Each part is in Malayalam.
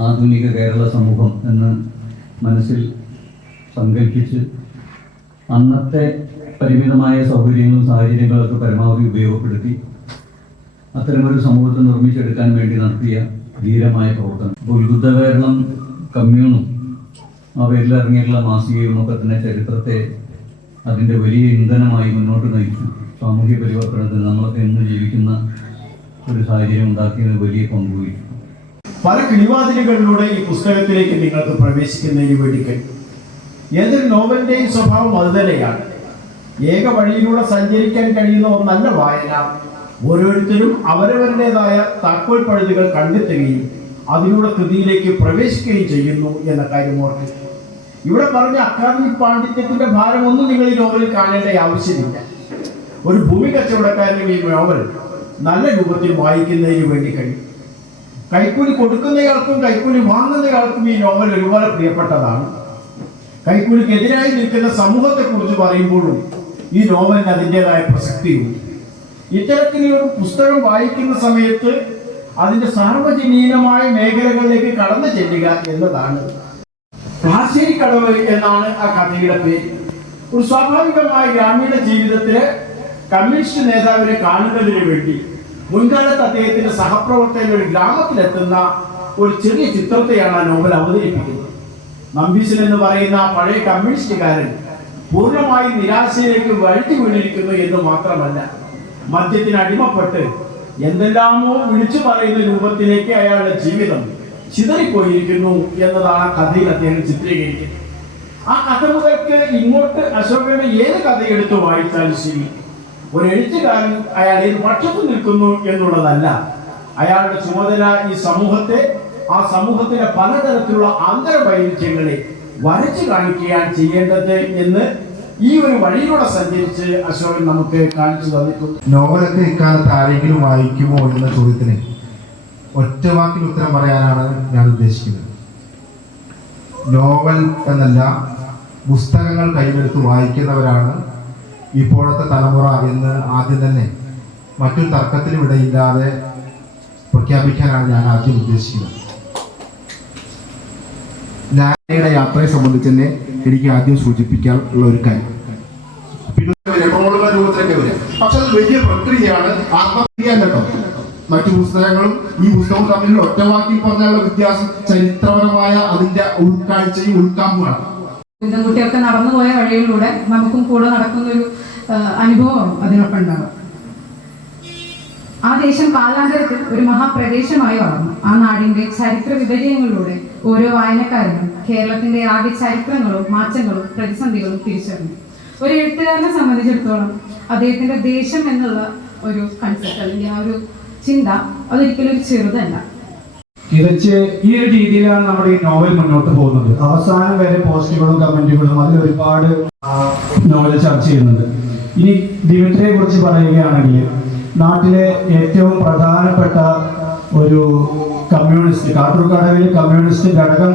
ആധുനിക കേരള സമൂഹം എന്ന് മനസ്സിൽ സങ്കല്പിച്ച് അന്നത്തെ പരിമിതമായ സൗകര്യങ്ങളും സാഹചര്യങ്ങളൊക്കെ പരമാവധി ഉപയോഗപ്പെടുത്തി അത്തരമൊരു സമൂഹത്തെ നിർമ്മിച്ചെടുക്കാൻ വേണ്ടി നടത്തിയ ധീരമായ പ്രവർത്തനം. ഇപ്പോൾ ഉത്ബുദ്ധ കേരളം കമ്മ്യൂണും ആ പേരിൽ ഇറങ്ങിയിട്ടുള്ള മാസികയും ഒക്കെ തന്നെ ചരിത്രത്തെ അതിൻ്റെ വലിയ ഇന്ധനമായി മുന്നോട്ട് നയിച്ചു. സാമൂഹ്യ പരിവർത്തനത്തിന് നമ്മളൊക്കെ ഇന്ന് ജീവിക്കുന്ന ഒരു സാഹചര്യം ഉണ്ടാക്കിയതിന് വലിയ പങ്കുവഹിച്ചു. പല കിളിവാതിലുകളിലൂടെ ഈ പുസ്തകത്തിലേക്ക് നിങ്ങൾക്ക് പ്രവേശിക്കുന്നതിന് വേണ്ടി കഴിയും. ഏതൊരു നോവലിന്റെയും സ്വഭാവം അതുതന്നെയാണ്. ഏക വഴിയിലൂടെ സഞ്ചരിക്കാൻ കഴിയുന്ന ഒന്നല്ല വായന. ഓരോരുത്തരും അവരവരുടേതായ താക്കോൽ പഴുതുകൾ കണ്ടെത്തുകയും അതിലൂടെ കൃതിയിലേക്ക് പ്രവേശിക്കുകയും ചെയ്യുന്നു എന്ന കാര്യം ഓർക്കുക. ഇവിടെ പറഞ്ഞ അക്കാദമിക് പാണ്ഡിത്യത്തിന്റെ ഭാരമൊന്നും നിങ്ങൾ ഈ നോവലിൽ കാണേണ്ട ആവശ്യമില്ല. ഒരു ഭൂമി കച്ചവടക്കാരനും ഈ നോവൽ നല്ല രൂപത്തിൽ വായിക്കുന്നതിന് വേണ്ടി കഴിയും. കൈക്കൂലി കൊടുക്കുന്നയാൾക്കും കൈക്കൂലി വാങ്ങുന്നയാൾക്കും ഈ നോവൽ ഒരുപോലെ പ്രിയപ്പെട്ടതാണ്. കൈക്കൂലിക്കെതിരായി നിൽക്കുന്ന സമൂഹത്തെക്കുറിച്ച് പറയുമ്പോഴും ഈ നോവലിന് അതിൻ്റെതായ പ്രസക്തിയുണ്ട്. ഇത്തരത്തിലൊരു പുസ്തകം വായിക്കുന്ന സമയത്ത് അതിൻ്റെ സാർവജനീനമായ മേഖലകളിലേക്ക് കടന്നു ചെല്ലുക എന്നതാണ്. പ്ലാശ്ശേരിക്കടവ് എന്നാണ് ആ കഥയുടെ പേര്. ഒരു സ്വാഭാവികമായ ഗ്രാമീണ ജീവിതത്തിലെ കമ്മ്യൂണിസ്റ്റ് നേതാവിനെ കാണുന്നതിന് വേണ്ടി മുൻകാലത്ത് അദ്ദേഹത്തിന്റെ സഹപ്രവർത്തകർ ഒരു ഗ്രാമത്തിലെത്തുന്ന ഒരു ചെറിയ ചിത്രത്തെയാണ് ആ നോവൽ അവതരിപ്പിക്കുന്നത്. നമ്പീശൻ എന്ന് പറയുന്ന പഴയ കമ്മ്യൂണിസ്റ്റുകാരൻ പൂർണ്ണമായി നിരാശയിലേക്ക് വഴുതി വീണിരിക്കുന്നു എന്ന് മാത്രമല്ല, മദ്യത്തിന് അടിമപ്പെട്ട് എന്തെല്ലാമോ വിളിച്ചു പറയുന്ന രൂപത്തിലേക്ക് അയാളുടെ ജീവിതം ചിതറിപ്പോയിരിക്കുന്നു എന്നതാണ് കഥയിൽ അദ്ദേഹം ചിത്രീകരിക്കുന്നത്. ആ കഥ മുതൽക്ക് ഇങ്ങോട്ട് അശോകന്റെ ഏത് കഥ എടുത്ത് വായിച്ചാലും ശരി, ഒരു എഴുത്തുകാരൻ അയാൾ ഏത് പക്ഷത്ത് നിൽക്കുന്നു എന്നുള്ളതല്ല, അയാളുടെ ചുമതല ഈ സമൂഹത്തെ, ആ സമൂഹത്തിലെ പലതരത്തിലുള്ള ആന്തരവൈരുദ്ധ്യങ്ങളെ വരച്ചു കാണിക്കുകയാണ് ചെയ്യേണ്ടത് എന്ന് ഈ ഒരു വഴിയിലൂടെ സഞ്ചരിച്ച് അശോകൻ നമുക്ക് കാണിച്ചു തന്നിട്ടുണ്ട്. നോവലൊക്കെ ഇക്കാലത്ത് ആരെങ്കിലും വായിക്കുമോ എന്ന ചോദ്യത്തിന് ഒറ്റ വാക്കിൽ ഉത്തരം പറയാനാണ് ഞാൻ ഉദ്ദേശിക്കുന്നത്. നോവൽ എന്നല്ല, പുസ്തകങ്ങൾ കൈവെടുത്ത് വായിക്കുന്നവരാണ് ഇപ്പോഴത്തെ തലമുറ എന്ന് ആദ്യം തന്നെ മറ്റൊരു തർക്കത്തിനും ഇടയില്ലാതെ പ്രഖ്യാപിക്കാനാണ് ഞാൻ ആദ്യം ഉദ്ദേശിക്കുന്നത്. ലാലയുടെ യാത്രയെ സംബന്ധിച്ച് തന്നെ എനിക്ക് ആദ്യം സൂചിപ്പിക്കാനുള്ള ഒരു കാര്യം, പിന്നെ രൂപത്തിലൊക്കെ വരിക. പക്ഷെ അത് വലിയ പ്രക്രിയയാണ്. ആത്മഹത്യ കേട്ടോ, മറ്റു പുസ്തകങ്ങളും ഈ പുസ്തകവും തമ്മിലുള്ള ഒറ്റവാക്കിൽ പറഞ്ഞുള്ള വ്യത്യാസം ചരിത്രപരമായ അതിന്റെ ഉൾക്കാഴ്ചയും ഉൾക്കാമ്പുമാണ്. കുട്ടികൾക്ക് നടന്നുപോയ വഴികളിലൂടെ നമുക്കും കൂടെ നടക്കുന്നൊരു അനുഭവം അതിനൊപ്പം ഉണ്ടാകും. ആ ദേശം കാലാന്തരത്തിൽ ഒരു മഹാപ്രദേശമായി വളർന്നു. ആ നാടിന്റെ ചരിത്ര വിപര്യങ്ങളിലൂടെ ഓരോ വായനക്കാരനും കേരളത്തിന്റെ ആകെ ചരിത്രങ്ങളും മാറ്റങ്ങളും പ്രതിസന്ധികളും തിരിച്ചറിഞ്ഞു. ഒരു എഴുത്തുകാരനെ സംബന്ധിച്ചിടത്തോളം അദ്ദേഹത്തിന്റെ ദേശം എന്നുള്ള ഒരു കൺസെപ്റ്റ് അല്ലെങ്കിൽ ആ ഒരു ചിന്ത അതൊരിക്കലും ഒരു ചെറുതല്ല. തികച്ച് ഈ ഒരു രീതിയിലാണ് നമ്മുടെ ഈ നോവൽ മുന്നോട്ട് പോകുന്നത്. അവസാനം വരെ പോസ്റ്റുകളും കമന്റുകളും അതിൽ ഒരുപാട് നോവൽ ചർച്ച ചെയ്യുന്നുണ്ട്. ഇനി ദിമിത്രിയെ കുറിച്ച് പറയുകയാണെങ്കിൽ, നാട്ടിലെ ഏറ്റവും പ്രധാനപ്പെട്ട ഒരു കമ്മ്യൂണിസ്റ്റ്, കാട്ടൂർക്കടവിൽ കമ്മ്യൂണിസ്റ്റ് ഘടകം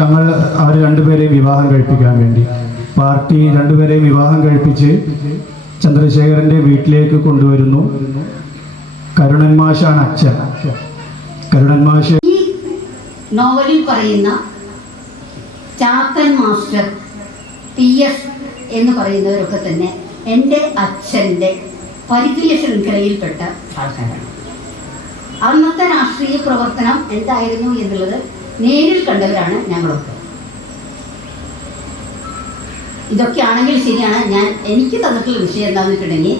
തങ്ങൾ അവർ രണ്ടുപേരെയും വിവാഹം കഴിപ്പിക്കാൻ വേണ്ടി പാർട്ടി രണ്ടുപേരെയും വിവാഹം കഴിപ്പിച്ച് ചന്ദ്രശേഖരന്റെ വീട്ടിലേക്ക് കൊണ്ടുവരുന്നു. കരുണൻ മാഷാണ് അച്ഛൻ. കരുണൻ മാഷ് ഈ നോവലിൽ പറയുന്ന ചാത്തൻ മാസ്റ്റർ, PS എന്ന് പറയുന്നവരൊക്കെ തന്നെ എൻ്റെ അച്ഛൻ്റെ പരിചയ ശൃംഖലയിൽപ്പെട്ട ആൾക്കാരാണ്. അന്നത്തെ രാഷ്ട്രീയ പ്രവർത്തനം എന്തായിരുന്നു എന്നുള്ളത് നേരിൽ കണ്ടവരാണ് ഞങ്ങളൊക്കെ. ഇതൊക്കെ ആണെങ്കിൽ ശരിയാണ്. എനിക്ക് തന്നിട്ടുള്ള വിഷയം എന്താണെന്ന് വെച്ചിട്ടുണ്ടെങ്കിൽ,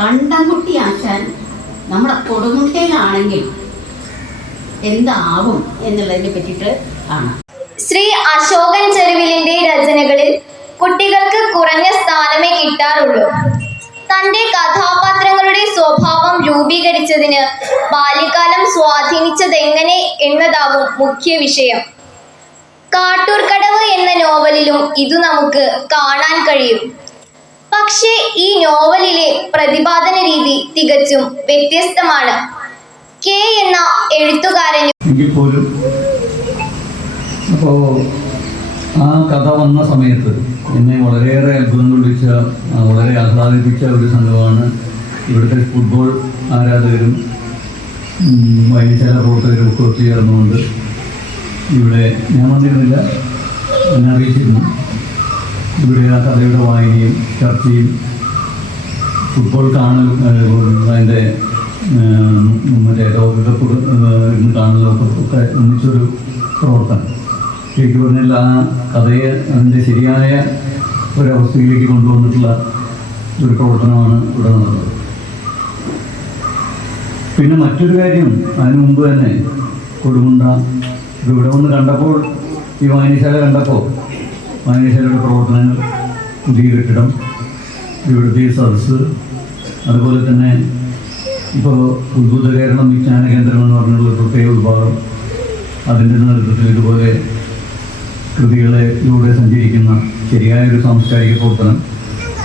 കണ്ടംകുട്ടി ആശാൻ നമ്മുടെ കൊടുമുണ്ടയിലാണെങ്കിൽ എന്താവും എന്നുള്ളതിനെ പറ്റിയിട്ട് ആണ്. ശ്രീ അശോകൻ ചെറുവിലിന്റെ രചനകളിൽ കുട്ടികൾക്ക് കുറഞ്ഞ സ്ഥാനമേ കിട്ടാറുള്ളൂ. തന്റെ കഥാപാത്രങ്ങളുടെ സ്വഭാവം രൂപീകരിച്ചതിന് ബാല്യകാലം സ്വാധീനിച്ചതെങ്ങനെ എന്നതാവും മുഖ്യ വിഷയം. കാട്ടൂർക്കടവ് എന്ന നോവലിലും ഇതു നമുക്ക് കാണാൻ കഴിയും. പക്ഷേ ഈ നോവലിലെ പ്രതിപാദന രീതി തികച്ചും വ്യത്യസ്തമാണ്. കെ എന്ന എഴുത്തുകാരനും അപ്പോൾ ആ കഥ വന്ന സമയത്ത് എന്നെ വളരെയേറെ അത്ഭുതം കൊള്ളിച്ച, വളരെ ആഹ്ലാദിപ്പിച്ച ഒരു സംഘമാണ് ഇവിടുത്തെ ഫുട്ബോൾ ആരാധകരും വായനശാല പ്രവർത്തകരൊക്കെ ഒത്തുചേർന്നുകൊണ്ട് ഇവിടെ ഞാൻ വന്നിരുന്നില്ല, എന്നെ അറിയിച്ചിരുന്നു. ഇവിടെ ആ കഥയുടെ വായനയും ചർച്ചയും ഫുട്ബോൾ കാണലും അതിൻ്റെ മറ്റേ ലോകകപ്പ് കാണലും ഒക്കെ ഒന്നിച്ചൊരു പ്രവർത്തനം. ശരിക്കും പറഞ്ഞാൽ ആ കഥയെ അതിൻ്റെ ശരിയായ ഒരവസ്ഥയിലേക്ക് കൊണ്ടുവന്നിട്ടുള്ള ഒരു പ്രവർത്തനമാണ് ഇവിടെ നടന്നത്. പിന്നെ മറ്റൊരു കാര്യം, അതിനു മുമ്പ് തന്നെ കൊടുമുണ്ട ഇവിടെ വന്ന് കണ്ടപ്പോൾ, ഈ വായനശാല കണ്ടപ്പോൾ വായനശാലയുടെ പ്രവർത്തനങ്ങൾ, പുതിയ കെട്ടിടം, ഇവിടുത്തെ സദസ്സ്, അതുപോലെ തന്നെ ഇപ്പോൾ ഉദ്ഭുത കേരളം വിജ്ഞാന കേന്ദ്രം എന്ന് പറഞ്ഞുള്ള ഒരു പ്രത്യേക വിഭാഗം, അതിൻ്റെ നേതൃത്വത്തിൽ ഇതുപോലെ കൃതികളിലൂടെ സഞ്ചരിക്കുന്ന ശരിയായൊരു സാംസ്കാരിക പ്രവർത്തനം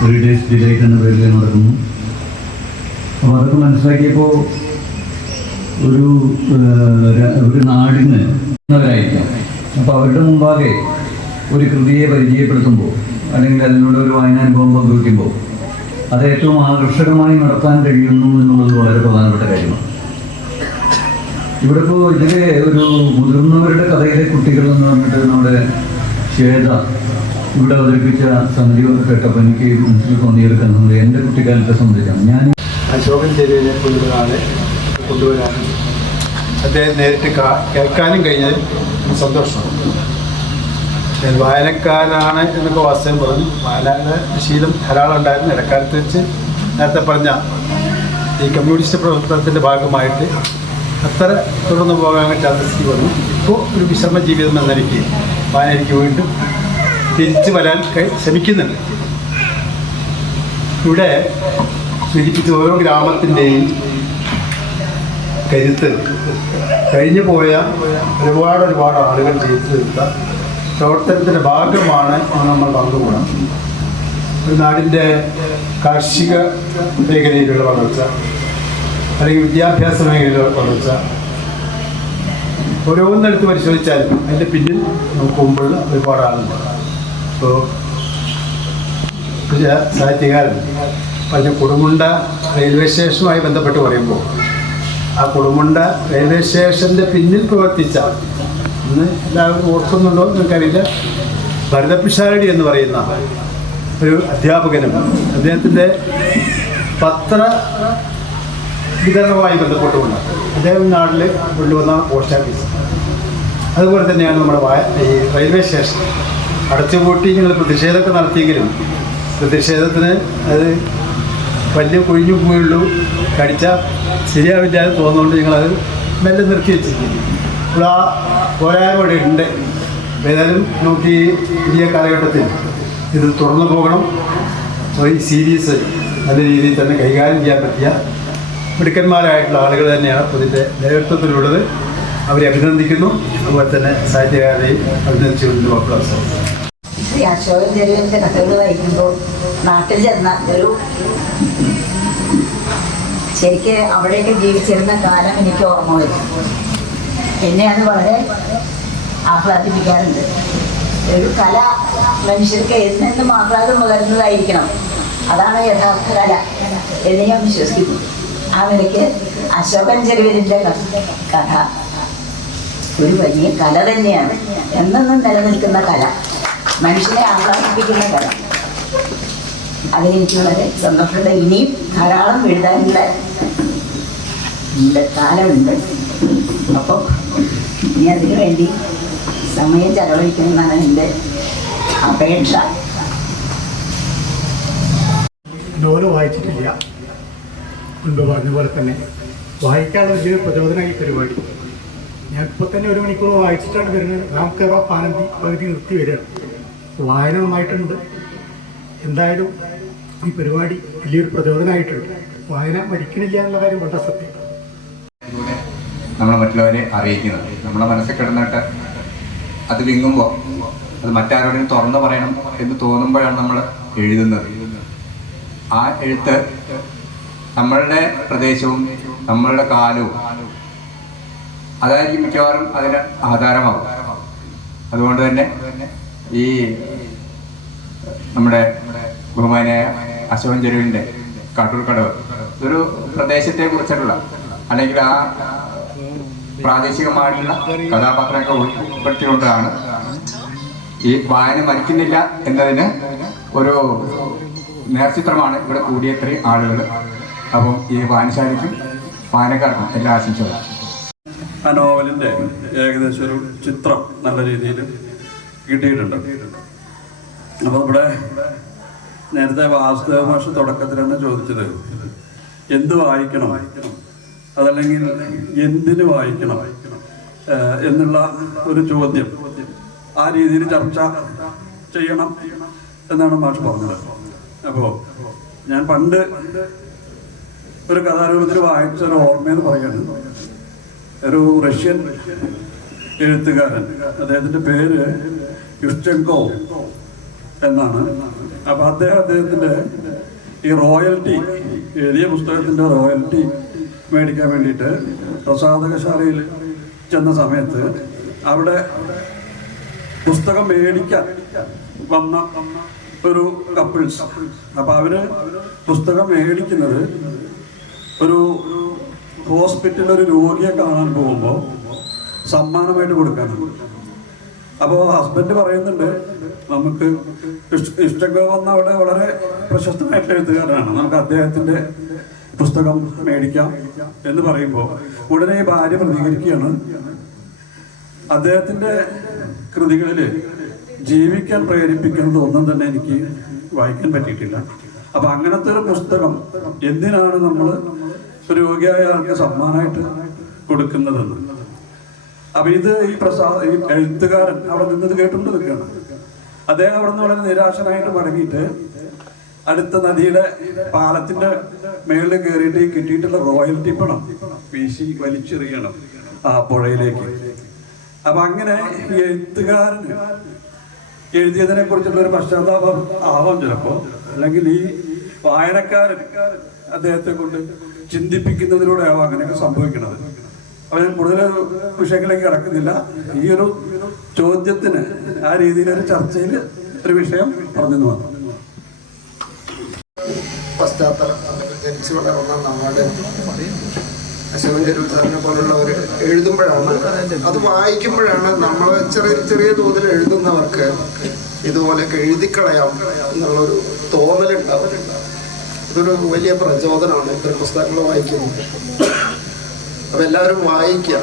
റീഡേഴ്സ് ഡിലൈറ്റ് എന്ന പേരിൽ നടക്കുന്നു. അപ്പോൾ അതൊക്കെ മനസ്സിലാക്കിയപ്പോൾ ഒരു നാടിന് ായിരിക്കാം. അപ്പോൾ അവരുടെ മുമ്പാകെ ഒരു കൃതിയെ പരിചയപ്പെടുത്തുമ്പോൾ അല്ലെങ്കിൽ അതിനുള്ള ഒരു വായനാനുഭവം പങ്കുവയ്ക്കുമ്പോൾ അത് ഏറ്റവും ആകർഷകമായി നടത്താൻ കഴിയുന്നു എന്നുള്ളത് വളരെ പ്രധാനപ്പെട്ട കാര്യമാണ്. ഇവിടെ ഇപ്പോൾ ഇതിലെ ഒരു മുതിർന്നവരുടെ കഥയിലെ കുട്ടികൾ എന്ന് പറഞ്ഞിട്ട് നമ്മുടെ ശ്വേത ഇവിടെ അവതരിപ്പിച്ച സംഗതി കേട്ടപ്പോൾ എനിക്ക് മനസ്സിൽ തോന്നിയെടുക്കുന്നത് എൻ്റെ കുട്ടിക്കാലത്തെ സംബന്ധിച്ചാണ്. ഞാൻ അശോകൻ ചെരുവിനെ കൊണ്ടുവരാതെ കൊണ്ടുവരാനും അദ്ദേഹം നേരിട്ട് കേൾക്കാനും കഴിഞ്ഞാൽ സന്തോഷമാണ്. ഞാൻ വായനക്കാരനാണ് എന്നൊക്കെ വാസ്തവം പറഞ്ഞു. വായനയുടെ ശീലം ധാരാളം ഉണ്ടായിരുന്നു. ഇടക്കാലത്ത് വെച്ച് നേരത്തെ പറഞ്ഞ ഈ കമ്മ്യൂണിസ്റ്റ് പ്രവർത്തനത്തിൻ്റെ ഭാഗമായിട്ട് അത്ര തുടർന്നു പോകാൻ ചാൻസ് വന്നു. ഇപ്പോൾ ഒരു വിശ്രമ ജീവിതം എന്ന നിലയ്ക്ക് വായനയ്ക്ക് വീണ്ടും തിരിച്ചു വരാൻ ശ്രമിക്കുന്നുണ്ട്. ഇവിടെ സൂചിപ്പിച്ച ഓരോ ഗ്രാമത്തിൻ്റെയും കരുത്ത് കഴിഞ്ഞു പോയ ഒരുപാട് ആളുകൾ ചെയ്തു തീർത്ത പ്രവർത്തനത്തിൻ്റെ ഭാഗമാണ് നമ്മൾ പങ്കുകൂടാം. ഒരു നാടിൻ്റെ കാർഷിക മേഖലയിലുള്ള വളർച്ച, അല്ലെങ്കിൽ വിദ്യാഭ്യാസ മേഖലയിലുള്ള വളർച്ച, ഓരോന്നെടുത്ത് പരിശോധിച്ചാലും അതിൻ്റെ പിന്നിൽ നോക്കുമ്പോഴുള്ള ഒരുപാട് ആളുണ്ട്. ഇപ്പോൾ സാഹിത്യകാരൻ പറഞ്ഞ കൊടുമുണ്ട റെയിൽവേ സ്റ്റേഷനുമായി ബന്ധപ്പെട്ട് പറയുമ്പോൾ ആ കൊടുമുണ്ട റെയിൽവേ സ്റ്റേഷൻ്റെ പിന്നിൽ പ്രവർത്തിച്ച, ഇന്ന് എല്ലാവരും ഓർക്കുന്നുണ്ടോ എനിക്കറിയില്ല, ഭരതപിഷാരടി എന്ന് പറയുന്ന ഒരു അധ്യാപകനും അദ്ദേഹത്തിൻ്റെ പത്ര വിതരണവുമായി ബന്ധപ്പെട്ടുകൊണ്ട് അദ്ദേഹം നാട്ടിൽ കൊണ്ടുവന്ന പോസ്റ്റ് ഓഫീസ്, അതുപോലെ തന്നെയാണ് നമ്മുടെ ഈ റെയിൽവേ സ്റ്റേഷൻ അടച്ചുപൂട്ടി ഞങ്ങൾ പ്രതിഷേധമൊക്കെ നടത്തിയെങ്കിലും പ്രതിഷേധത്തിന് അത് വലിയ കൊഴിഞ്ഞു പോയുള്ളൂ, കടിച്ചാൽ ശരിയാവില്ല എന്ന് തോന്നുന്നുകൊണ്ട് ഞങ്ങളത് മെല്ലെ നിർത്തി വെച്ചിരിക്കുന്നു. ഇപ്പോൾ ആ പോരായ്മ ഇവിടെ ഉണ്ട്. ഏതായാലും നമുക്ക് ഈ പുതിയ കാലഘട്ടത്തിൽ ഇത് തുറന്നു പോകണം. ഈ സീരീസ് നല്ല രീതിയിൽ തന്നെ കൈകാര്യം ചെയ്യാൻ പറ്റിയ മിടുക്കന്മാരായിട്ടുള്ള ആളുകൾ തന്നെയാണ് ഇതിൻ്റെ നേതൃത്വത്തിലുള്ളത്. അവരെ അഭിനന്ദിക്കുന്നു. അതുപോലെ തന്നെ സാഹിത്യകാരെയും അഭിനന്ദിച്ചുകൊണ്ട് വാക്കുകൾ. ശ്രീ അശോകൻ ചെരുവിൻ്റെ കഥകൾ വായിക്കുമ്പോൾ നാട്ടിൽ ചെന്ന ഒരു ശരിക്ക് അവിടെയൊക്കെ ജീവിച്ചിരുന്ന കാലം എനിക്ക് ഓർമ്മ വരും. എന്നെ അത് വളരെ ആഹ്ലാദിപ്പിക്കാറുണ്ട്. ഒരു കല മനുഷ്യർക്ക് എന്ന് മാത്രം പകരുന്നതായിരിക്കണം, അതാണ് യഥാർത്ഥ കല എന്ന് ഞാൻ വിശ്വസിക്കുന്നു. ആ നിലയ്ക്ക് അശോകൻ ചെരുവിലിൻ്റെ കഥ ഒരു വലിയ കല തന്നെയാണ്, എന്നെന്നും നിലനിൽക്കുന്ന കല, മനുഷ്യനെ ആഹ്ലാദിപ്പിക്കുന്ന കല. അതിനെനിക്ക് വളരെ സന്തോഷമുണ്ട്. ഇനിയും ധാരാളം എഴുതാനുള്ള കാലമുണ്ട്. അപ്പോൾ ഇനി അതിനു വേണ്ടി സമയം ചെലവഴിക്കണമെന്നാണ് എൻ്റെ അപേക്ഷ. നോവൽ വായിച്ചിട്ടില്ല. മുൻപ് പറഞ്ഞ പോലെ തന്നെ വായിക്കാനുള്ള വലിയൊരു പ്രചോദനമായി പരിപാടി. ഞാൻ ഇപ്പോൾ തന്നെ 1 മണിക്കൂർ വായിച്ചിട്ടാണ് വരുന്നത്. നമുക്ക് ആനന്ദി പകുതി നിർത്തി വരികയാണ്. വായന നന്നായിട്ടുണ്ട്. എന്തായാലും ഈ പരിപാടി വലിയൊരു പ്രചോദനമായിട്ടുണ്ട്. വായന മരിക്കണില്ല എന്നുള്ള കാര്യം വളരെ സത്യം. നമ്മൾ മറ്റുള്ളവരെ അറിയിക്കുന്നത്, നമ്മളെ മനസ്സിൽ കിടന്നിട്ട് അത് വിങ്ങുമ്പോൾ അത് മറ്റാരോടും തുറന്നു പറയണം എന്ന് തോന്നുമ്പോഴാണ് നമ്മൾ എഴുതുന്നത്. ആ എഴുത്ത് നമ്മളുടെ പ്രദേശവും നമ്മളുടെ കാലവും അതായിരിക്കും മിക്കവാറും അതിന് ആധാരമാകും. അതുകൊണ്ട് തന്നെ ഈ നമ്മുടെ ബഹുമാനായ അശോകൻ ചെരുവിൻ്റെ കാട്ടൂർക്കടവ് ഒരു പ്രദേശത്തെ കുറിച്ചിട്ടുള്ള അല്ലെങ്കിൽ ആ പ്രാദേശികമായിട്ടുള്ള കഥാപാത്രങ്ങളൊക്കെ ഉൾപ്പെടുത്തിക്കൊണ്ടാണ് ഈ വായന മരിക്കുന്നില്ല എന്നതിന് ഒരു നേർചിത്രമാണ് ഇവിടെ കൂടിയ ഇത്രയും ആളുകൾ. അപ്പം ഈ വായനശാലയ്ക്കും വായനക്കാർക്കും എല്ലാ ആശംസകളും. ആ നോവലിൻ്റെ ഏകദേശം ഒരു ചിത്രം നല്ല രീതിയിൽ കിട്ടിയിട്ടുണ്ട്. അപ്പോൾ ഇവിടെ നേരത്തെ വാസുദേവ മാഷ് തുടക്കത്തിൽ തന്നെ ചോദിച്ചത് എന്ത് വായിക്കണം, അതല്ലെങ്കിൽ എന്തിന് വായിക്കണം എന്നുള്ള ഒരു ചോദ്യം ആ രീതിയിൽ ചർച്ച ചെയ്യണം എന്നാണ് മാഷ് പറഞ്ഞത്. അപ്പോൾ ഞാൻ പണ്ട് ഒരു കഥാരൂപത്തിൽ വായിച്ച ഒരു ഓർമ്മയെന്ന് പറയുന്നത് ഒരു റഷ്യൻ എഴുത്തുകാരൻ, അദ്ദേഹത്തിൻ്റെ പേര് യുഷ്ചെങ്കോ എന്നാണ്. അപ്പോൾ അദ്ദേഹത്തിൻ്റെ ഈ റോയൽറ്റി എഴുതിയ പുസ്തകത്തിൻ്റെ റോയൽറ്റി മേടിക്കാൻ വേണ്ടിയിട്ട് പ്രസാധകശാലയിൽ ചെന്ന സമയത്ത് അവിടെ പുസ്തകം മേടിക്കാൻ വന്ന ഒരു കപ്പിൾസ്. അപ്പോൾ അവർ പുസ്തകം മേടിക്കുന്നത് ഒരു ഹോസ്പിറ്റലിൽ ഒരു രോഗിയെ കാണാൻ പോകുമ്പോൾ സമ്മാനമായിട്ട് കൊടുക്കാനാണ്. അപ്പോൾ ഹസ്ബൻഡ് പറയുന്നുണ്ട്, നമുക്ക് ഇഷ്ടഗോ വന്ന അവിടെ വളരെ പ്രശസ്തമായിട്ടുള്ള എഴുത്തുകാരനാണ്, നമുക്ക് അദ്ദേഹത്തിൻ്റെ പുസ്തകം മേടിക്കാം എന്ന് പറയുമ്പോൾ ഉടനെ ഭാര്യ പ്രതികരിക്കുകയാണ്, അദ്ദേഹത്തിൻ്റെ കൃതികളിൽ ജീവിക്കാൻ പ്രേരിപ്പിക്കുന്നത് ഒന്നും തന്നെ എനിക്ക് വായിക്കാൻ പറ്റിയിട്ടില്ല. അപ്പം അങ്ങനത്തെ ഒരു പുസ്തകം എന്തിനാണ് നമ്മൾ രോഗിയായ ആൾക്ക് സമ്മാനമായിട്ട് കൊടുക്കുന്നതെന്ന്. അപ്പം ഇത് ഈ എഴുത്തുകാരൻ അവിടെ നിന്നത് കേട്ടുകൊണ്ട് നിൽക്കുകയാണ്. അദ്ദേഹം അവിടെ നിന്ന് വളരെ നിരാശനായിട്ട് മടങ്ങിയിട്ട് അടുത്ത നദിയുടെ പാലത്തിന്റെ മേളിൽ കയറിയിട്ട് ഈ കിട്ടിയിട്ടുള്ള റോയൽറ്റി പണം വീശി വലിച്ചെറിയണം ആ പുഴയിലേക്ക്. അപ്പൊ അങ്ങനെ ഈ എഴുത്തുകാരന് എഴുതിയതിനെ കുറിച്ചുള്ള ഒരു പശ്ചാത്താപം ആവാം ചിലപ്പോ, അല്ലെങ്കിൽ ഈ വായനക്കാരൻ അദ്ദേഹത്തെ കൊണ്ട് ചിന്തിപ്പിക്കുന്നതിലൂടെ ആവാം അങ്ങനെയൊക്കെ സംഭവിക്കുന്നത്. അപ്പൊ ഞാൻ കൂടുതൽ വിഷയങ്ങളിലേക്ക് കിടക്കുന്നില്ല. ഈ ഒരു ചോദ്യത്തിന് ആ രീതിയിലൊരു ചർച്ചയിൽ ഒരു വിഷയം പറഞ്ഞു വന്നു. പശ്ചാത്തലം ജനിച്ചു വളർന്ന നമ്മുടെ അശോകൻ ചെരുവിൽ സാറിനെ പോലുള്ളവർ എഴുതുമ്പോഴാണ്, അത് വായിക്കുമ്പോഴാണ് നമ്മൾ ചെറിയ ചെറിയ തോതിൽ എഴുതുന്നവർക്ക് ഇതുപോലെയൊക്കെ എഴുതിക്കളയാം എന്നുള്ളൊരു തോന്നലുണ്ടാവും. ഇതൊരു വലിയ പ്രചോദനമാണ് ഇത്തരം പുസ്തകങ്ങൾ വായിക്കുന്നത്. അപ്പം എല്ലാവരും വായിക്കുക.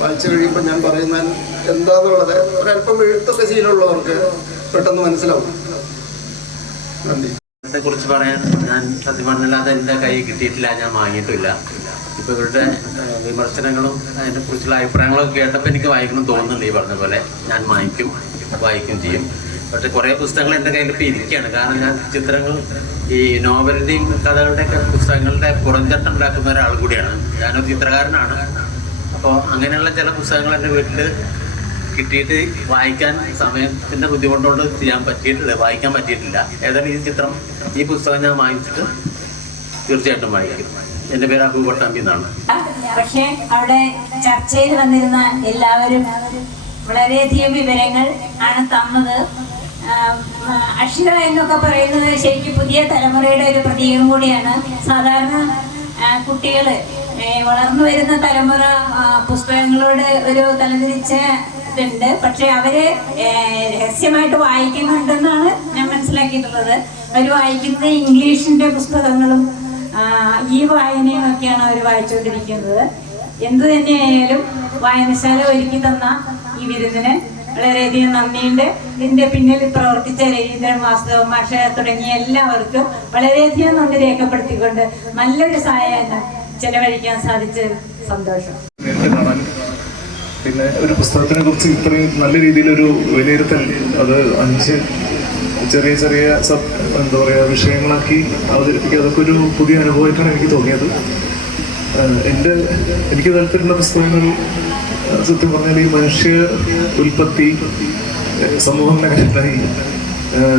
വായിച്ചു കഴിയുമ്പോൾ ഞാൻ പറയുന്ന എന്താന്നുള്ളത് ഒരല്പം എഴുത്തൊക്കെ ശീലമുള്ളവർക്ക് പെട്ടെന്ന് മനസ്സിലാവും. നന്ദി. കുറിച്ച് പറയാൻ ഞാൻ സത്യം പറഞ്ഞല്ലാതെ എൻ്റെ കൈ കിട്ടിയിട്ടില്ല, ഞാൻ വാങ്ങിയിട്ടില്ല. ഇപ്പോൾ ഇവരുടെ വിമർശനങ്ങളും അതിനെ കുറിച്ചുള്ള അഭിപ്രായങ്ങളൊക്കെ കേട്ടപ്പോൾ എനിക്ക് വായിക്കണം തോന്നുന്നുണ്ട്. ഈ പറഞ്ഞ പോലെ ഞാൻ വായിക്കും ചെയ്യും. പക്ഷെ കുറേ പുസ്തകങ്ങൾ എൻ്റെ കയ്യിൽ ഇപ്പോൾ ഇരിക്കുകയാണ്. കാരണം ഞാൻ ചിത്രങ്ങൾ, ഈ നോവലിൻ്റെയും കഥകളുടെയൊക്കെ പുസ്തകങ്ങളുടെ പുറംചട്ടം ഉണ്ടാക്കുന്ന ഒരാൾ കൂടിയാണ്. ഞാനൊരു ചിത്രകാരനാണ്. അപ്പോൾ അങ്ങനെയുള്ള ചില പുസ്തകങ്ങൾ എൻ്റെ വീട്ടിൽ കിട്ടിയിട്ട് വായിക്കാൻ സമയത്തിൻ്റെ ബുദ്ധിമുട്ടുകൊണ്ട് വായിക്കാൻ പറ്റിയിട്ടില്ല. ഏതായാലും ഈ പുസ്തകം ഞാൻ വായിച്ചിട്ട് തീർച്ചയായിട്ടും വായിക്കും. എൻ്റെ പേര് അബു പട്ടാമ്പി എന്നാണ്. പക്ഷേ അവിടെ ചർച്ചയിൽ വന്നിരുന്ന എല്ലാവരും വളരെയധികം വിവരങ്ങൾ ആണ് തന്നത്. അക്ഷര എന്നൊക്കെ പറയുന്നത് ശരിക്കും പുതിയ തലമുറയുടെ ഒരു പ്രതീകം കൂടിയാണ്. സാധാരണ കുട്ടികൾ, വളർന്നു വരുന്ന തലമുറ പുസ്തകങ്ങളോട് ഒരു തലതിരിച്ച ഇതുണ്ട്. പക്ഷെ അവര് രഹസ്യമായിട്ട് വായിക്കുന്നുണ്ടെന്നാണ് ഞാൻ മനസ്സിലാക്കിയിട്ടുള്ളത്. അവർ വായിക്കുന്നത് ഇംഗ്ലീഷിന്റെ പുസ്തകങ്ങളും ഈ വായനയും ഒക്കെയാണ് അവർ വായിച്ചുകൊണ്ടിരിക്കുന്നത്. എന്തു തന്നെയായാലും വായനശാല ഒരുക്കി തന്ന ഈ വിരുന്നിന് വളരെയധികം നന്ദിയുണ്ട്. ഇതിന്റെ പിന്നിൽ പ്രവർത്തിച്ച രവീന്ദ്രൻ, വാസുദേവ മാഷ തുടങ്ങിയ എല്ലാവർക്കും വളരെയധികം നന്ദി രേഖപ്പെടുത്തിക്കൊണ്ട് നല്ലൊരു സഹായം ചെലവഴിക്കാൻ സാധിച്ച സന്തോഷം. പിന്നെ ഒരു പുസ്തകത്തിനെ കുറിച്ച് ഇത്രയും നല്ല രീതിയിലൊരു വിലയിരുത്തൽ, അത് 5 ചെറിയ ചെറിയ എന്താ പറയുക വിഷയങ്ങളാക്കി അവതരിപ്പിക്കുക, അതൊക്കെ ഒരു പുതിയ അനുഭവമായിട്ടാണ് എനിക്ക് തോന്നിയത്. എനിക്ക് താല്പര്യമുള്ള പുസ്തകങ്ങൾ സത്യം പറഞ്ഞാൽ ഈ മനുഷ്യ ഉൽപ്പത്തി, സമൂഹം എങ്ങനെ ഉണ്ടായി,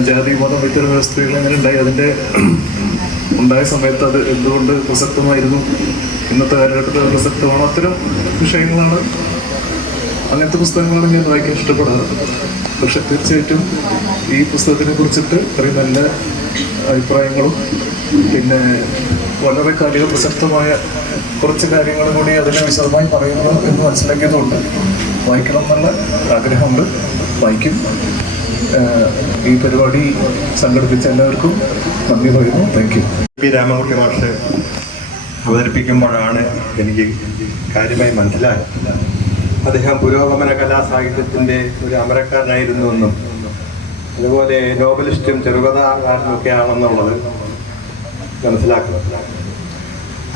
ജാതി മതം വിതരണ വ്യവസ്ഥകൾ എങ്ങനെ ഉണ്ടായി, അതിൻ്റെ ഉണ്ടായ സമയത്ത് അത് എന്തുകൊണ്ട് പ്രസക്തമായിരുന്നു, ഇന്നത്തെ കാലഘട്ടത്തിൽ പ്രസക്തമാണ്, അത്തരം വിഷയങ്ങളാണ്. അങ്ങനത്തെ പുസ്തകങ്ങളാണ് ഞാൻ വായിക്കാൻ ഇഷ്ടപ്പെടാറ്. പക്ഷെ തീർച്ചയായിട്ടും ഈ പുസ്തകത്തിനെ കുറിച്ചിട്ട് ഇത്രയും നല്ല അഭിപ്രായങ്ങളും പിന്നെ വളരെ കാലിക പ്രസക്തമായ കുറച്ച് കാര്യങ്ങളും കൂടി അതിനെ വിശദമായി പറയുന്നു എന്ന് മനസ്സിലാക്കിയതുകൊണ്ട് വായിക്കണം എന്നുള്ള ആഗ്രഹമുണ്ട്. വായിക്കും. ഈ പരിപാടി സംഘടിപ്പിച്ച എല്ലാവർക്കും നന്ദി പറയുന്നു. Thank you. പി രാമൻകുട്ടി മാഷ് അവതരിപ്പിക്കുമ്പോഴാണ് എനിക്ക് കാര്യമായി മനസ്സിലായത് അദ്ദേഹം പുരോഗമന കലാസാഹിത്യത്തിൻ്റെ ഒരു അമരക്കാരനായിരുന്നുവെന്നും അതുപോലെ നോവലിസ്റ്റും ചെറുകഥാകാരനൊക്കെ ആണെന്നുള്ളത് മനസ്സിലാക്കുന്നത്.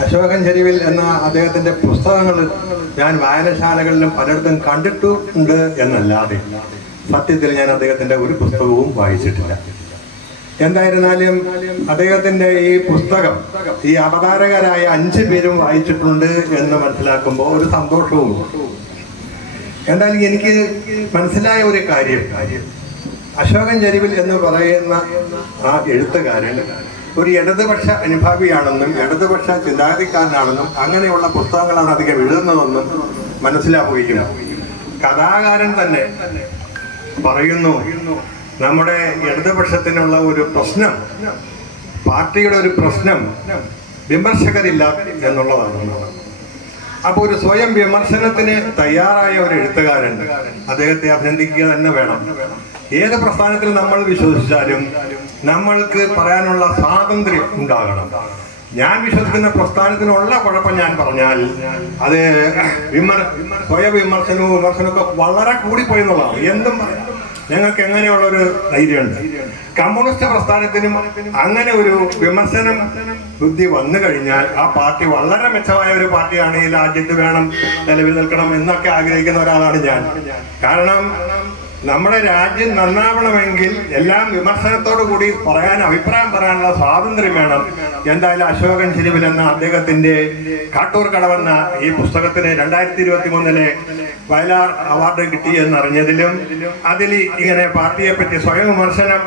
അശോകൻ ചെരുവിൽ എന്ന അദ്ദേഹത്തിൻ്റെ പുസ്തകങ്ങൾ ഞാൻ വായനശാലകളിലും പലയിടത്തും കണ്ടിട്ടുണ്ട് എന്നല്ലാതെ സത്യത്തിൽ ഞാൻ അദ്ദേഹത്തിൻ്റെ ഒരു പുസ്തകവും വായിച്ചിട്ടില്ല. എന്തായിരുന്നാലും അദ്ദേഹത്തിൻ്റെ ഈ പുസ്തകം ഈ അവതാരകരായ 5 പേരും വായിച്ചിട്ടുണ്ട് എന്ന് മനസ്സിലാക്കുമ്പോൾ ഒരു സന്തോഷവും. എന്തായാലും എനിക്ക് മനസ്സിലായ ഒരു കാര്യം, അശോകൻ ചെരുവിൽ എന്ന് പറയുന്ന ആ എഴുത്തുകാരൻ ഒരു ഇടതുപക്ഷ അനുഭാവിയാണെന്നും ഇടതുപക്ഷ ചിന്താഗതിക്കാരനാണെന്നും അങ്ങനെയുള്ള പുസ്തകങ്ങളാണ് അധികം എഴുതുന്നതെന്നും മനസ്സിലാവുകയും കഥാകാരൻ തന്നെ പറയുന്നു നമ്മുടെ ഇടതുപക്ഷത്തിനുള്ള ഒരു പ്രശ്നം, പാർട്ടിയുടെ ഒരു പ്രശ്നം വിമർശകരില്ല എന്നുള്ളതാണ്. അപ്പോൾ ഒരു സ്വയം വിമർശനത്തിന് തയ്യാറായ ഒരു എഴുത്തുകാരൻ, അദ്ദേഹത്തെ അഭിനന്ദിക്കുക തന്നെ വേണം. ഏത് പ്രസ്ഥാനത്തിൽ നമ്മൾ വിശ്വസിച്ചാലും നമ്മൾക്ക് പറയാനുള്ള സ്വാതന്ത്ര്യം ഉണ്ടാകണം. ഞാൻ വിശ്വസിക്കുന്ന പ്രസ്ഥാനത്തിനുള്ള കുഴപ്പം ഞാൻ പറഞ്ഞാൽ അത് സ്വയം വിമർശനമൊക്കെ വളരെ കൂടിപ്പോയി എന്നുള്ളതാണ്. എന്തും പറയാം, ഞങ്ങൾക്ക് എങ്ങനെയുള്ളൊരു ധൈര്യമുണ്ട്. കമ്മ്യൂണിസ്റ്റ് പ്രസ്ഥാനത്തിനും അങ്ങനെ ഒരു വിമർശനം ബുദ്ധി വന്നു കഴിഞ്ഞാൽ ആ പാർട്ടി വളരെ മെച്ചമായ ഒരു പാർട്ടിയാണ്, ഈ രാജ്യത്ത് വേണം, നിലവിൽ നിൽക്കണം എന്നൊക്കെ ആഗ്രഹിക്കുന്ന ഒരാളാണ് ഞാൻ. കാരണം നമ്മുടെ രാജ്യം നന്നാവണമെങ്കിൽ എല്ലാം വിമർശനത്തോടു കൂടി അഭിപ്രായം പറയാനുള്ള സ്വാതന്ത്ര്യം വേണം. എന്തായാലും അശോകൻ ചെരുവിൽ എന്ന അദ്ദേഹത്തിന്റെ കാട്ടൂർ കടവെന്ന ഈ പുസ്തകത്തിന് 2023 വയലാർ അവാർഡ് കിട്ടിയെന്നറിഞ്ഞതിലും അതിൽ ഇങ്ങനെ പാർട്ടിയെ പറ്റി സ്വയം വിമർശനം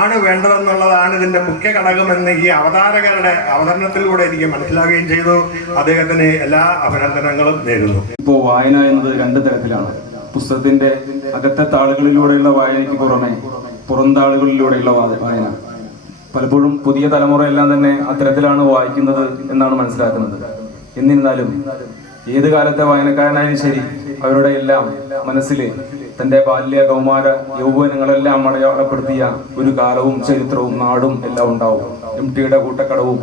ആണ് വേണ്ടതെന്നുള്ളതാണ് ഇതിന്റെ മുഖ്യ ഘടകമെന്ന് ഈ അവതാരകരുടെ അവതരണത്തിലൂടെ എനിക്ക് മനസ്സിലാവുകയും ചെയ്തു. അദ്ദേഹത്തിന് എല്ലാ അഭിനന്ദനങ്ങളും നേരുന്നു. ഇപ്പോൾ വായന എന്നത് 2 തരത്തിലാണ്. പുസ്തകത്തിന്റെ അകത്തെ താളുകളിലൂടെയുള്ള വായനയ്ക്ക് പുറമെ പുറംതാളുകളിലൂടെയുള്ള വായന. പലപ്പോഴും പുതിയ തലമുറയെല്ലാം തന്നെ അത്തരത്തിലാണ് വായിക്കുന്നത് എന്നാണ് മനസ്സിലാക്കുന്നത്. എന്നിരുന്നാലും ഏത് കാലത്തെ വായനക്കാരനായാലും ശരി, അവരുടെ എല്ലാം മനസ്സിൽ തന്റെ ബാല്യ കൗമാര യൗവനങ്ങളെല്ലാം അടയാളപ്പെടുത്തിയ ഒരു കാലവും ചരിത്രവും നാടും എല്ലാം ഉണ്ടാവും. MTയുടെ കൂട്ടക്കടവും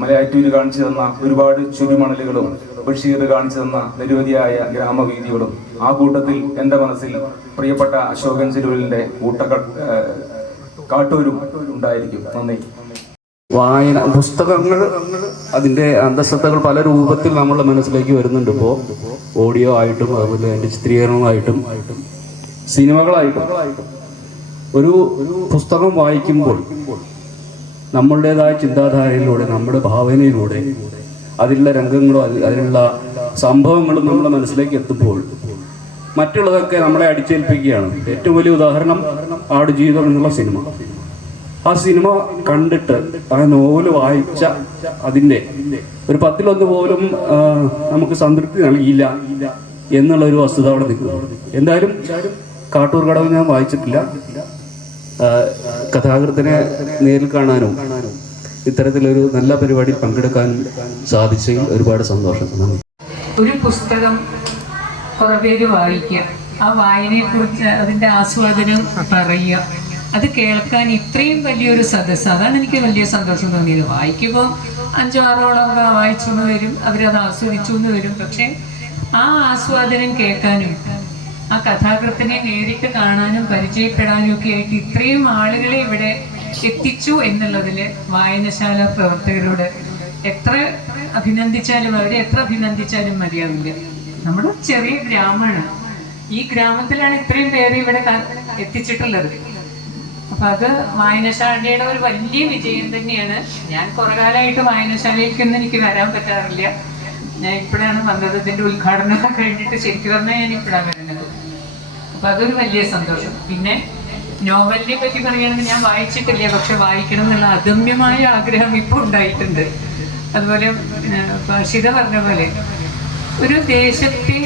മലയാറ്റൂര് കാണിച്ചു തന്ന ഒരുപാട് ചുരുമണലുകളും ബഷീർ കാണിച്ചു തന്ന നിരവധിയായ ഗ്രാമവീഥികളും, ആ കൂട്ടത്തിൽ എൻ്റെ മനസ്സിൽ പ്രിയപ്പെട്ട അശോകൻ ചെരുവിലിന്റെ കാട്ടൂരും ഉണ്ടായിരിക്കും. നന്ദി. വായന പുസ്തകങ്ങൾ അതിൻ്റെ അന്തസത്തകൾ പല രൂപത്തിൽ നമ്മുടെ മനസ്സിലേക്ക് വരുന്നുണ്ട്. ഇപ്പോൾ ഓഡിയോ ആയിട്ടും അതുപോലെ അതിൻ്റെ ചിത്രീകരണമായിട്ടും സിനിമകളായിട്ടും. ഒരു പുസ്തകം വായിക്കുമ്പോൾ നമ്മളുടേതായ ചിന്താധാരയിലൂടെ, നമ്മുടെ ഭാവനയിലൂടെ അതിലുള്ള രംഗങ്ങളോ അതിലുള്ള സംഭവങ്ങളും നമ്മുടെ മനസ്സിലേക്ക് എത്തുമ്പോൾ മറ്റുള്ളതൊക്കെ നമ്മളെ അടിച്ചേൽപ്പിക്കുകയാണ്. ഏറ്റവും വലിയ ഉദാഹരണം ആടുജീവിതം എന്നുള്ള സിനിമ. ആ സിനിമ കണ്ടിട്ട് ആ നോവൽ വായിച്ച അതിൻ്റെ ഒരു 10-1 പോലും നമുക്ക് സംതൃപ്തി നൽകിയില്ല എന്നുള്ളൊരു വസ്തുത അവിടെ നിൽക്കുന്നു. എന്തായാലും കാട്ടൂർ കടവ് ഞാൻ വായിച്ചിട്ടില്ല. കഥാകൃത്തിനെ നേരിൽ കാണാനും ഇത്തരത്തിലൊരു നല്ല പരിപാടിയിൽ പങ്കെടുക്കാനും സാധിച്ചതിൽ ഒരുപാട് സന്തോഷം. ഒരു പുസ്തകം കുറെ പേര് വായിക്കുക, ആ വായനയെക്കുറിച്ച് അതിൻ്റെ ആസ്വാദനം പറയുക, അത് കേൾക്കാൻ ഇത്രയും വലിയൊരു സദസ്സ്, അതാണ് എനിക്ക് വലിയ സന്തോഷം തോന്നിയത്. വായിക്കുമ്പോൾ 5-6 വായിച്ചു എന്ന് വരും, അവരത് ആസ്വദിച്ചു എന്ന് വരും. പക്ഷെ ആ ആസ്വാദനം കേൾക്കാനും ആ കഥാകൃത്തിനെ നേരിട്ട് കാണാനും പരിചയപ്പെടാനും ഒക്കെ ആയിട്ട് ഇത്രയും ആളുകളെ ഇവിടെ എത്തിച്ചു എന്നുള്ളതിൽ വായനശാല പ്രവർത്തകരോട് എത്ര അഭിനന്ദിച്ചാലും, അവരെ എത്ര അഭിനന്ദിച്ചാലും മതിയാവില്ല. നമ്മുടെ ചെറിയ ഗ്രാമമാണ്, ഈ ഗ്രാമത്തിലാണ് ഇത്രയും പേര് ഇവിടെ എത്തിച്ചിട്ടുള്ളത്. അപ്പൊ അത് വായനശാലയുടെ ഒരു വലിയ വിജയം തന്നെയാണ്. ഞാൻ കുറെ കാലമായിട്ട് വായനശാലയിലേക്കൊന്നും എനിക്ക് വരാൻ പറ്റാറില്ല. ഞാൻ ഇപ്പോഴാണ് വന്നത്. ഇതിന്റെ ഉദ്ഘാടനമൊക്കെ കഴിഞ്ഞിട്ട് ശരിക്കും പറഞ്ഞാൽ ഞാൻ ഇപ്പോഴാണ് വരുന്നത്. അപ്പൊ അതൊരു വലിയ സന്തോഷം. പിന്നെ നോവലിനെ പറ്റി പറയുകയാണെങ്കിൽ ഞാൻ വായിച്ചിട്ടില്ല, പക്ഷെ വായിക്കണം എന്നുള്ള അദമ്യമായ ആഗ്രഹം ഇപ്പോൾ ഉണ്ടായിട്ടുണ്ട്. അതുപോലെ ഷിത പറഞ്ഞ പോലെ ഒരു ദേശത്തെ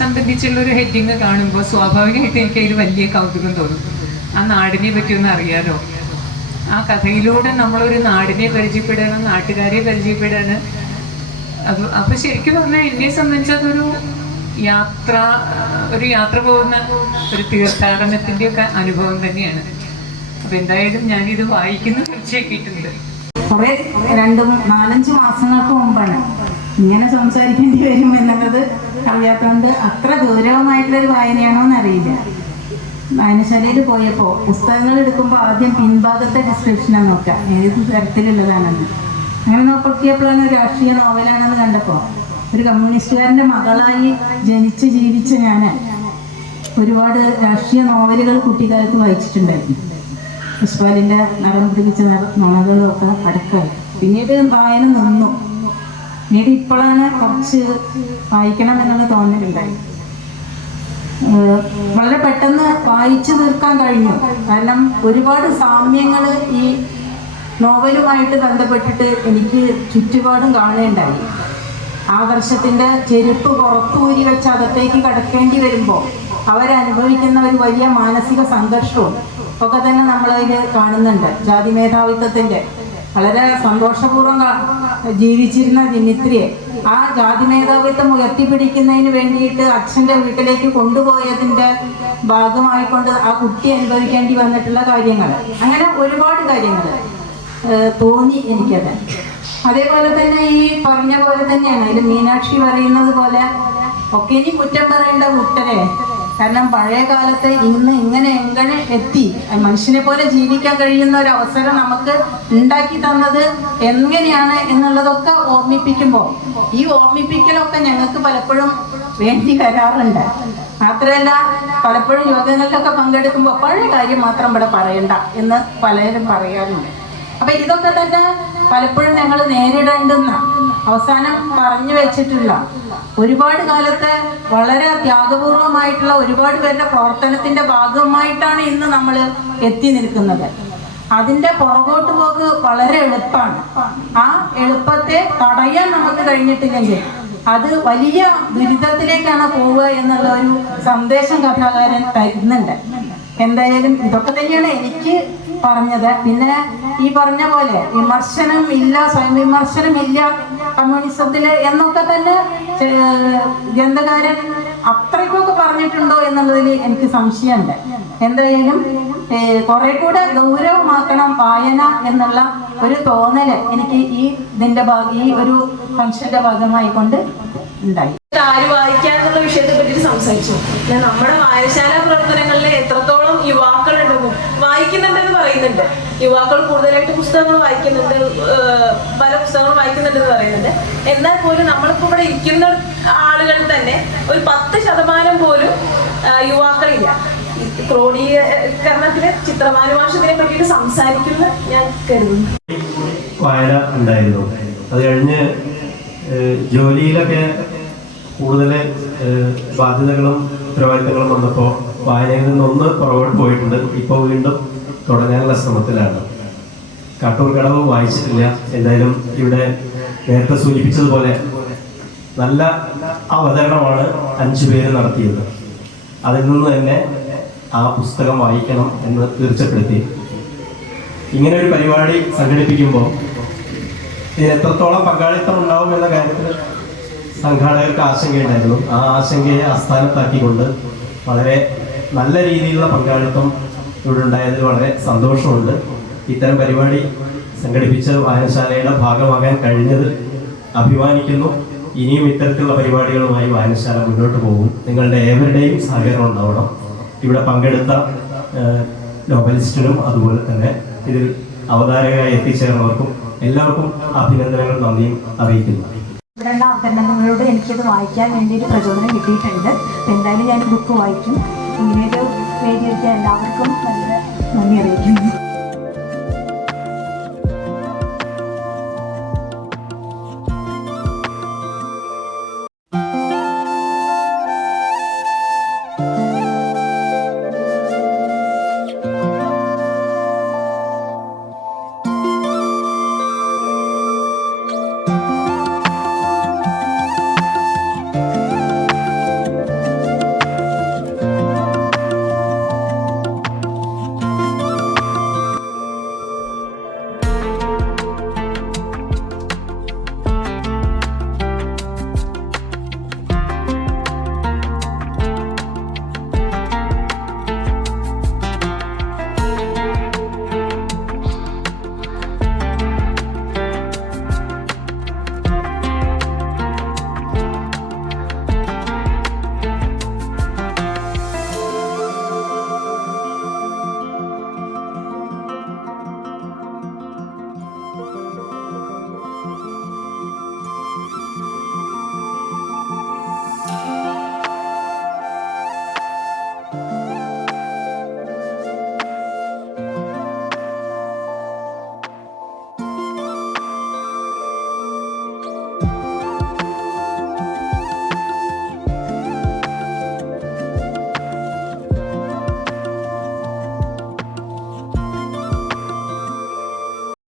സംബന്ധിച്ചുള്ള ഒരു ഹെഡിങ് കാണുമ്പോൾ സ്വാഭാവികമായിട്ട് എനിക്ക് അതിൽ വലിയ കൗതുകം തോന്നും. ആ നാടിനെ പറ്റി ഒന്ന് അറിയാലോ, ആ ആ കഥയിലൂടെ നമ്മളൊരു നാടിനെ പരിചയപ്പെടുകയാണ്, നാട്ടുകാരെ പരിചയപ്പെടുകയാണ്. അപ്പോൾ ശരിക്കും പറഞ്ഞാൽ എന്നെ സംബന്ധിച്ച് അതൊരു യാത്ര പോകുന്ന ഒരു തീർത്ഥാടനത്തിൻ്റെ ഒക്കെ അനുഭവം തന്നെയാണ്. അപ്പോൾ എന്തായാലും ഞാനിത് വായിക്കുന്ന തീർച്ചയാക്കിയിട്ടുണ്ട്. കുറേ 2-4-5 മാസങ്ങൾക്ക് മുമ്പാണ് ഇങ്ങനെ സംസാരിക്കേണ്ടി വരും എന്നുള്ളത് അറിയാത്തതുകൊണ്ട് അത്ര ഗൗരവമായിട്ടുള്ളൊരു വായനയാണോ എന്നറിയില്ല. വായനശാലയിൽ പോയപ്പോൾ പുസ്തകങ്ങൾ എടുക്കുമ്പോൾ ആദ്യം പിൻഭാഗത്തെ ഡിസ്ക്രിപ്ഷനാണ് നോക്കുക, ഏത് തരത്തിലുള്ളതാണെന്ന്. അങ്ങനെ നോക്കിയപ്പോഴാണ് രാഷ്ട്രീയ നോവലാണെന്ന് കണ്ടപ്പോൾ ഒരു കമ്മ്യൂണിസ്റ്റുകാരൻ്റെ മകളായി ജനിച്ച് ജീവിച്ച ഞാൻ ഒരുപാട് രാഷ്ട്രീയ നോവലുകൾ കുട്ടിക്കാലത്ത് വായിച്ചിട്ടുണ്ടായിരുന്നു. പുഷ്പാലിൻ്റെ നിറം പിടിപ്പിച്ച നുണകളും ഒക്കെ അടക്കമായി. പിന്നീട് വായന നിന്നു. പിന്നീട് ഇപ്പോഴാണ് കുറച്ച് വായിക്കണം എന്നുള്ള തോന്നലുണ്ടായി. വളരെ പെട്ടെന്ന് വായിച്ചു തീർക്കാൻ കഴിഞ്ഞു. കാരണം ഒരുപാട് സാമ്യങ്ങൾ ഈ നോവലുമായിട്ട് ബന്ധപ്പെട്ടിട്ട് എനിക്ക് ചുറ്റുപാടും കാണുകയുണ്ടായി. ആദർശത്തിൻ്റെ ചെരുപ്പ് പുറത്തൂരി വെച്ച് അകത്തേക്ക് കടക്കേണ്ടി വരുമ്പോൾ അവരനുഭവിക്കുന്ന ഒരു വലിയ മാനസിക സംഘർഷവും ഒക്കെ തന്നെ നമ്മളതിൽ കാണുന്നുണ്ട്. ജാതി മേധാവിത്വത്തിൻ്റെ വളരെ സന്തോഷപൂർവ്വം ജീവിച്ചിരുന്ന ദിമിത്രിയെ ആ ജാതി മേധാവിത്വം ഉയർത്തിപ്പിടിക്കുന്നതിന് വേണ്ടിയിട്ട് അച്ഛൻ്റെ വീട്ടിലേക്ക് കൊണ്ടുപോയതിൻ്റെ ഭാഗമായിക്കൊണ്ട് ആ കുട്ടി അനുഭവിക്കേണ്ടി വന്നിട്ടുള്ള കാര്യങ്ങൾ, അങ്ങനെ ഒരുപാട് കാര്യങ്ങൾ തോന്നി എനിക്കത്. അതേപോലെ തന്നെ ഈ പറഞ്ഞ പോലെ തന്നെയാണ് അതിൽ മീനാക്ഷി പറയുന്നത് പോലെ ഒക്കെ ഇനി കുറ്റം പറയേണ്ട മുട്ടരെ. കാരണം പഴയ കാലത്ത് ഇന്ന് എങ്ങനെ എത്തി മനുഷ്യനെ പോലെ ജീവിക്കാൻ കഴിയുന്ന ഒരു അവസരം നമുക്ക് ഉണ്ടാക്കി തന്നത് എങ്ങനെയാണ് എന്നുള്ളതൊക്കെ ഓർമ്മിപ്പിക്കുമ്പോൾ ഈ ഓർമ്മിപ്പിക്കലൊക്കെ ഞങ്ങൾക്ക് പലപ്പോഴും വേണ്ടി വരാറുണ്ട്. മാത്രമല്ല പലപ്പോഴും യോഗങ്ങളിലൊക്കെ പങ്കെടുക്കുമ്പോൾ പഴയ കാര്യം മാത്രം ഇവിടെ പറയണ്ട എന്ന് പലരും പറയാറുണ്ട്. അപ്പം ഇതൊക്കെ തന്നെ പലപ്പോഴും ഞങ്ങൾ നേരിടേണ്ടുന്ന അവസാനം പറഞ്ഞു വെച്ചിട്ടുള്ള ഒരുപാട് കാലത്തെ വളരെ ത്യാഗപൂർവമായിട്ടുള്ള ഒരുപാട് പേരുടെ പ്രവർത്തനത്തിൻ്റെ ഭാഗമായിട്ടാണ് ഇന്ന് നമ്മൾ എത്തി നിൽക്കുന്നത്. അതിൻ്റെ പുറകോട്ട് പോക്ക് വളരെ എളുപ്പമാണ്. ആ എളുപ്പത്തെ തടയാൻ നമുക്ക് കഴിഞ്ഞിട്ടില്ലെങ്കിൽ അത് വലിയ ദുരിതത്തിലേക്കാണ് പോവുക എന്നുള്ള ഒരു സന്ദേശം കഥാകാരൻ തരുന്നുണ്ട്. എന്തായാലും ഇതൊക്കെ തന്നെയാണ് എനിക്ക് പറഞ്ഞത്. പിന്നെ ഈ പറഞ്ഞ പോലെ വിമർശനമില്ല, സ്വയം വിമർശനമില്ല കമ്മ്യൂണിസത്തിൽ എന്നൊക്കെ തന്നെ ഗ്രന്ഥകാരൻ അത്രയ്ക്കൊക്കെ പറഞ്ഞിട്ടുണ്ടോ എന്നുള്ളതിൽ എനിക്ക് സംശയമുണ്ട്. എന്തായാലും കുറെ കൂടെ ഗൗരവമാക്കണം വായന എന്നുള്ള ഒരു തോന്നല് എനിക്ക് ഈ ഒരു ഫംഗ്ഷന്റെ ഭാഗമായിക്കൊണ്ട് ഉണ്ടായി. ആര് വായിക്കാന്നുള്ള വിഷയത്തെ പറ്റിയിട്ട് സംസാരിച്ചു. നമ്മുടെ വായനശാല പ്രവർത്തനങ്ങളിൽ എത്രത്തോളം യുവാക്കളുണ്ടെന്നും വായിക്കുന്നുണ്ടെന്ന് പറയുന്നുണ്ട്. യുവാക്കൾ കൂടുതലായിട്ട് പുസ്തകങ്ങൾ വായിക്കുന്നുണ്ട്, പല പുസ്തകങ്ങൾ വായിക്കുന്നുണ്ടെന്ന് പറയുന്നുണ്ട്. എന്നാൽ പോലും നമ്മളിപ്പോൾ ഇവിടെ ഇരിക്കുന്ന ആളുകൾ തന്നെ ഒരു 10% പോലും യുവാക്കളില്ല. ക്രോഡീകരണത്തിലെ ചിത്രമാനുഭാഷത്തിനെ പറ്റിയിട്ട് സംസാരിക്കുന്ന ഞാൻ കരുതുന്നു. വായന ഉണ്ടായിരുന്നു. അത് കഴിഞ്ഞ് ജോലിയിലൊക്കെ കൂടുതൽ ബാധ്യതകളും ഉത്തരവാദിത്തങ്ങളും വന്നപ്പോൾ വായനയിൽ നിന്നൊന്ന് പുറകോട്ട് പോയിട്ടുണ്ട്. ഇപ്പോൾ വീണ്ടും തുടങ്ങാനുള്ള ശ്രമത്തിലാണ്. കാട്ടൂർക്കടവ് വായിച്ചിട്ടില്ല. എന്തായാലും ഇവിടെ നേരത്തെ സൂചിപ്പിച്ചതുപോലെ നല്ല അവതരണമാണ് 5 പേര് നടത്തിയത്. അതിൽ നിന്ന് തന്നെ ആ പുസ്തകം വായിക്കണം എന്ന് തീർച്ചപ്പെടുത്തി. ഇങ്ങനെ ഒരു പരിപാടി സംഘടിപ്പിക്കുമ്പോൾ ഇതിന് എത്രത്തോളം പങ്കാളിത്തം ഉണ്ടാവും എന്ന കാര്യത്തിൽ സംഘാടകർക്ക് ആശങ്കയുണ്ടായിരുന്നു. ആ ആശങ്കയെ അസ്ഥാനത്താക്കിക്കൊണ്ട് വളരെ നല്ല രീതിയിലുള്ള പങ്കാളിത്തം ഇവിടെ ഉണ്ടായതിൽ വളരെ സന്തോഷമുണ്ട്. ഇത്തരം പരിപാടി സംഘടിപ്പിച്ച വായനശാലയുടെ ഭാഗമാകാൻ കഴിഞ്ഞത് അഭിമാനിക്കുന്നു. ഇനിയും ഇത്തരത്തിലുള്ള പരിപാടികളുമായി വായനശാല മുന്നോട്ട് പോകും. നിങ്ങളുടെ ഏവരുടെയും സഹകരണം ഉണ്ടാവണം. ഇവിടെ പങ്കെടുത്ത നോവലിസ്റ്റിനും അതുപോലെ തന്നെ ഇതിൽ അവതാരകരായി എത്തിച്ചേർന്നവർക്കും എല്ലാവർക്കും അഭിനന്ദനങ്ങളും നന്ദിയും അറിയിക്കുന്നു. ഇവിടെയുള്ള അവതരണങ്ങളോട് എനിക്കത് വായിക്കാൻ വേണ്ടി ഒരു പ്രചോദനം കിട്ടിയിട്ടുണ്ട്. എന്തായാലും ഞാൻ ബുക്ക് വായിക്കും. ഇങ്ങനെയൊരു വേദിയൊക്കെ എല്ലാവർക്കും നല്ല നന്ദി അറിയിക്കുന്നു.